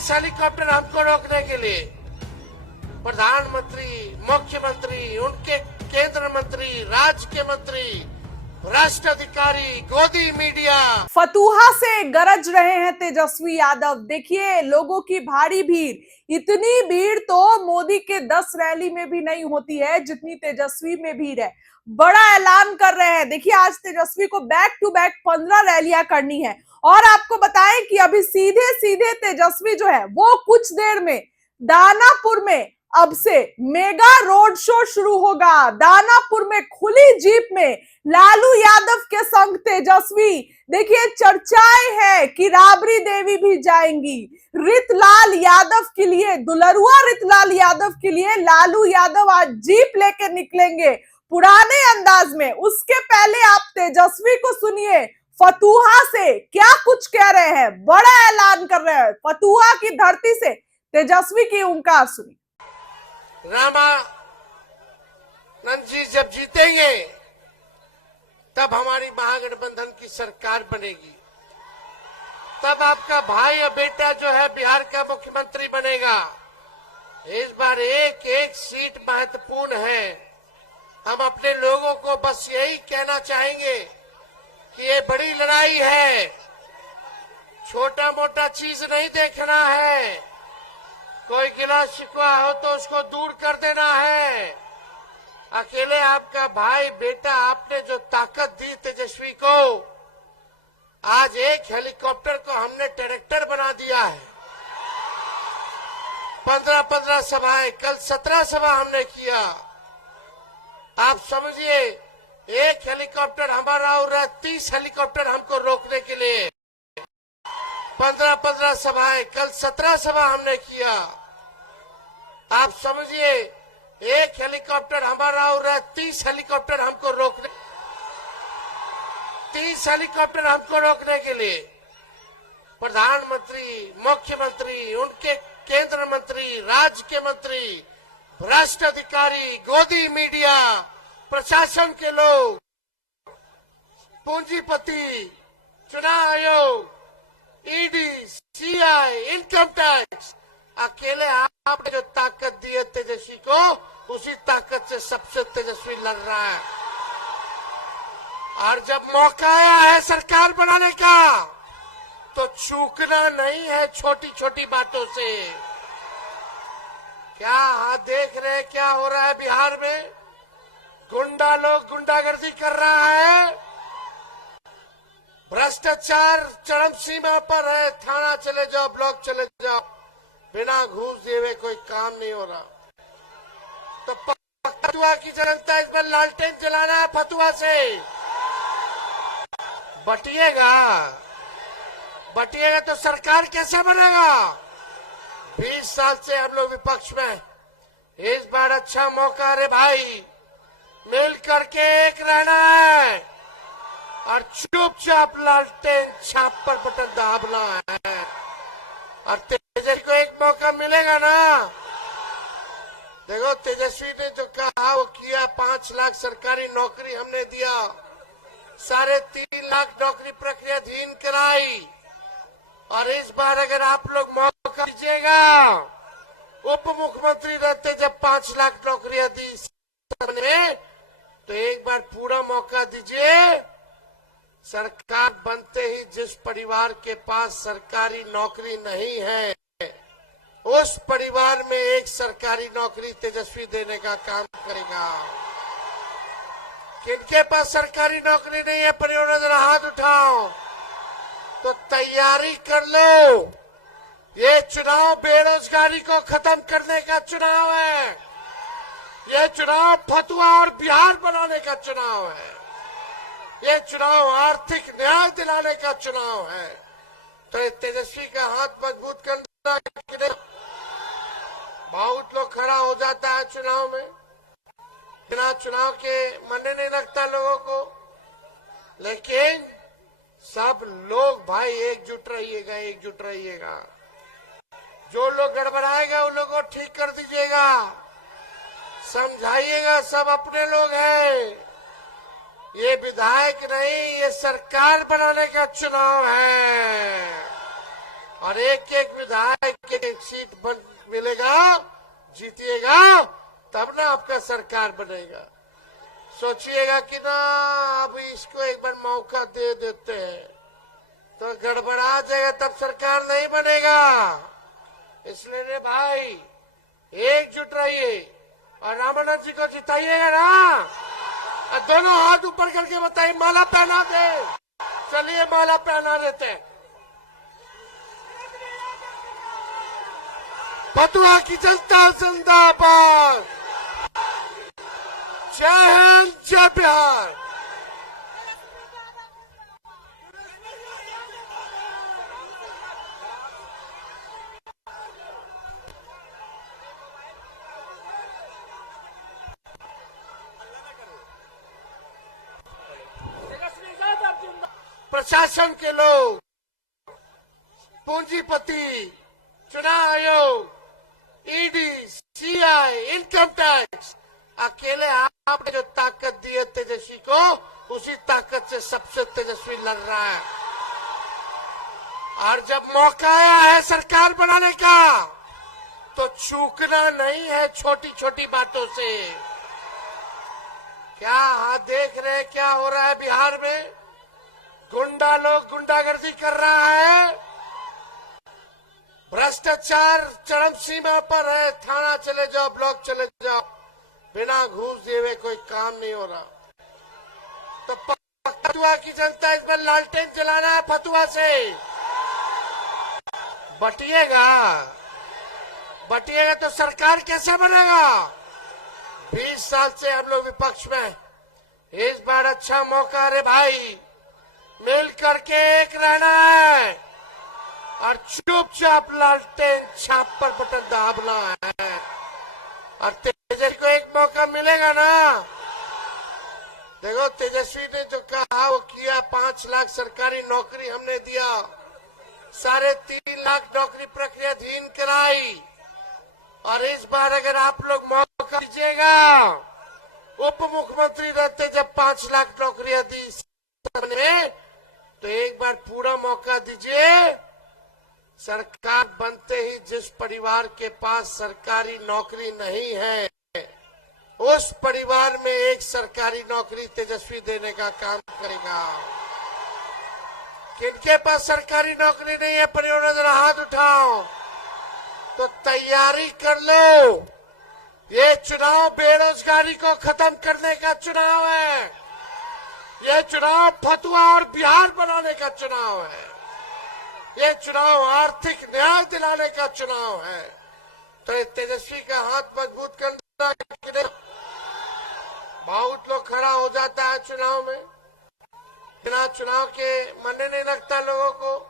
30 helicopter हमको रोकने के लिए प्रधानमंत्री, मुख्यमंत्री, उनके केंद्र मंत्री, राज्य के मंत्री, भ्रष्ट अधिकारी, गोदी मीडिया। फतुहा से गरज रहे हैं तेजस्वी यादव। देखिए लोगों की भारी भीड़, इतनी भीड़ तो मोदी के 10 रैली में भी नहीं होती है जितनी तेजस्वी में भीड़ है। बड़ा ऐलान कर रहे हैं। देखिए आज तेजस्वी को बैक टू बैक 15 रैलियां करनी है और आपको बताएं कि अभी सीधे सीधे तेजस्वी जो है वो कुछ देर में दानापुर में अब से मेगा रोड शो शुरू होगा। दानापुर में खुली जीप में लालू यादव के संग तेजस्वी। देखिए चर्चाएं हैं कि राबड़ी देवी भी जाएंगी। रितलाल यादव के लिए, दुलरुआ रितलाल यादव के लिए लालू यादव आज जीप लेके निकलेंगे पुराने अंदाज में। उसके पहले आप तेजस्वी को सुनिए, फतुहा से क्या कुछ कह रहे हैं, बड़ा ऐलान कर रहे हैं। फतुहा की धरती से तेजस्वी की हुंकार सुनिए। रामानंद जी जब जीतेंगे तब हमारी महागठबंधन की सरकार बनेगी, तब आपका भाई और बेटा जो है बिहार का मुख्यमंत्री बनेगा। इस बार एक एक सीट महत्वपूर्ण है। हम अपने लोगों को बस यही कहना चाहेंगे कि ये बड़ी लड़ाई है, छोटा मोटा चीज नहीं देखना है। कोई गिला शिकवा हो तो उसको दूर कर देना है। अकेले आपका भाई बेटा, आपने जो ताकत दी तेजस्वी को, आज एक हेलीकॉप्टर को हमने ट्रैक्टर बना दिया है। 15-15 सभाएं, कल 17 सभा हमने किया। आप समझिए एक हेलीकॉप्टर हमारा और 30 हेलीकॉप्टर हमको रोकने के लिए। 15-15 सभाएं, कल 17 सभा हमने किया। आप समझिए एक हेलीकॉप्टर हमारा और 30 हेलीकॉप्टर हमको रोकने, 30 हेलीकॉप्टर हमको रोकने के लिए प्रधानमंत्री, मुख्यमंत्री, उनके केंद्र मंत्री, राज्य के मंत्री, भ्रष्ट अधिकारी, गोदी मीडिया, प्रशासन के लोग, पूंजीपति, चुनाव आयोग, ईडी, सीआई, इनकम टैक्स, अकेले आपने जो ताकत दी है तेजस्वी को, उसी ताकत से सबसे तेजस्वी लड़ रहा है। और जब मौका आया है सरकार बनाने का तो चूकना नहीं है छोटी छोटी बातों से। क्या हाथ देख रहे हैं क्या हो रहा है बिहार में? गुंडा लोग गुंडागर्दी कर रहा है, भ्रष्टाचार चरम सीमा पर है। थाना चले जाओ, ब्लॉक चले जाओ, बिना घूस दिए हुए कोई काम नहीं हो रहा। तो फतुहा की जनता इस बार लालटेन जलाना है फतुहा से। बटिएगा तो सरकार कैसे बनेगा? 20 साल से हम लोग विपक्ष में, इस बार अच्छा मौका रे भाई, मिल करके एक रहना है और चुपचाप लालटेन छाप पर बटन दाबना है। और तेजस्वी को एक मौका मिलेगा ना। देखो तेजस्वी ने जो कहा वो किया। 5 लाख सरकारी नौकरी हमने दिया, 3.5 लाख नौकरी प्रक्रियाधीन कराई। और इस बार अगर आप लोग मौका दीजिएगा, उप मुख्यमंत्री रहते जब 5 लाख नौकरियां दी में, तो एक बार पूरा मौका दीजिए। सरकार बनते ही जिस परिवार के पास सरकारी नौकरी नहीं है, उस परिवार में एक सरकारी नौकरी तेजस्वी देने का काम करेगा। किनके पास सरकारी नौकरी नहीं है परिवार, जरा हाथ उठाओ तो तैयारी कर लो। ये चुनाव बेरोजगारी को खत्म करने का चुनाव है। ये चुनाव फतुहा और बिहार बनाने का चुनाव है। ये चुनाव आर्थिक न्याय दिलाने का चुनाव है। तो तेजस्वी का हाथ मजबूत करना, बहुत लोग खड़ा हो जाता है चुनाव में, बिना चुनाव के मन नहीं लगता लोगों को। लेकिन सब लोग भाई एकजुट रहिएगा, एकजुट रहिएगा। जो लोग गड़बड़ाएगा उन लोगों को ठीक कर दीजिएगा, समझाइएगा, सब अपने लोग हैं। ये विधायक नहीं, ये सरकार बनाने का चुनाव है। और एक एक विधायक के एक सीट मिलेगा, जीतिएगा, तब ना आपका सरकार बनेगा। सोचिएगा कि ना अब इसको एक बार मौका दे देते हैं तो गड़बड़ा जाएगा, तब सरकार नहीं बनेगा। इसलिए रे भाई एकजुट रहिए और रामानंद जी को जिताइएगा ना। और दोनों हाथ ऊपर करके बताइए, माला पहना दे। चलिए माला पहना देते हैं। फतुहा की जनता जिंदाबाद। जय हिंद, जय बिहार। प्रशासन के लोग, पूंजीपति, चुनाव आयोग, ईडी, सीआई, इनकम टैक्स, अकेले आपने जो ताकत दी है तेजस्वी को, उसी ताकत से सबसे तेजस्वी लड़ रहा है। और जब मौका आया है सरकार बनाने का, तो चूकना नहीं है छोटी छोटी बातों से। क्या हाथ देख रहे हैं क्या हो रहा है बिहार में? गुंडा लोग गुंडागर्दी कर रहा है, भ्रष्टाचार चरम सीमा पर है। थाना चले जाओ, ब्लॉक चले जाओ, बिना घूस दिए हुए कोई काम नहीं हो रहा। तो फतुहा की जनता इस बार लालटेन जलाना है फतुहा से। बटिएगा तो सरकार कैसे बनेगा? 20 साल से हम लोग विपक्ष में, इस बार अच्छा मौका रे भाई, मिल करके एक रहना है और चुपचाप लालटेन छाप पर बटन दाबना है। और तेजस्वी को एक मौका मिलेगा ना। देखो तेजस्वी ने जो कहा वो किया। 5 लाख सरकारी नौकरी हमने दिया, 3.5 लाख नौकरी प्रक्रियाधीन कराई। और इस बार अगर आप लोग मौका दीजिएगा, उप मुख्यमंत्री रहते जब 5 लाख नौकरियां दी, तो एक बार पूरा मौका दीजिए। सरकार बनते ही जिस परिवार के पास सरकारी नौकरी नहीं है, उस परिवार में एक सरकारी नौकरी तेजस्वी देने का काम करेगा। किनके पास सरकारी नौकरी नहीं है, परिवार जरा हाथ उठाओ। तो तैयारी कर लो, ये चुनाव बेरोजगारी को खत्म करने का चुनाव है। ये चुनाव फतुहा और बिहार बनाने का चुनाव है। ये चुनाव आर्थिक न्याय दिलाने का चुनाव है। तो तेजस्वी का हाथ मजबूत करना, बहुत लोग खड़ा हो जाता है चुनाव में, बिना चुनाव के मन नहीं लगता लोगों को।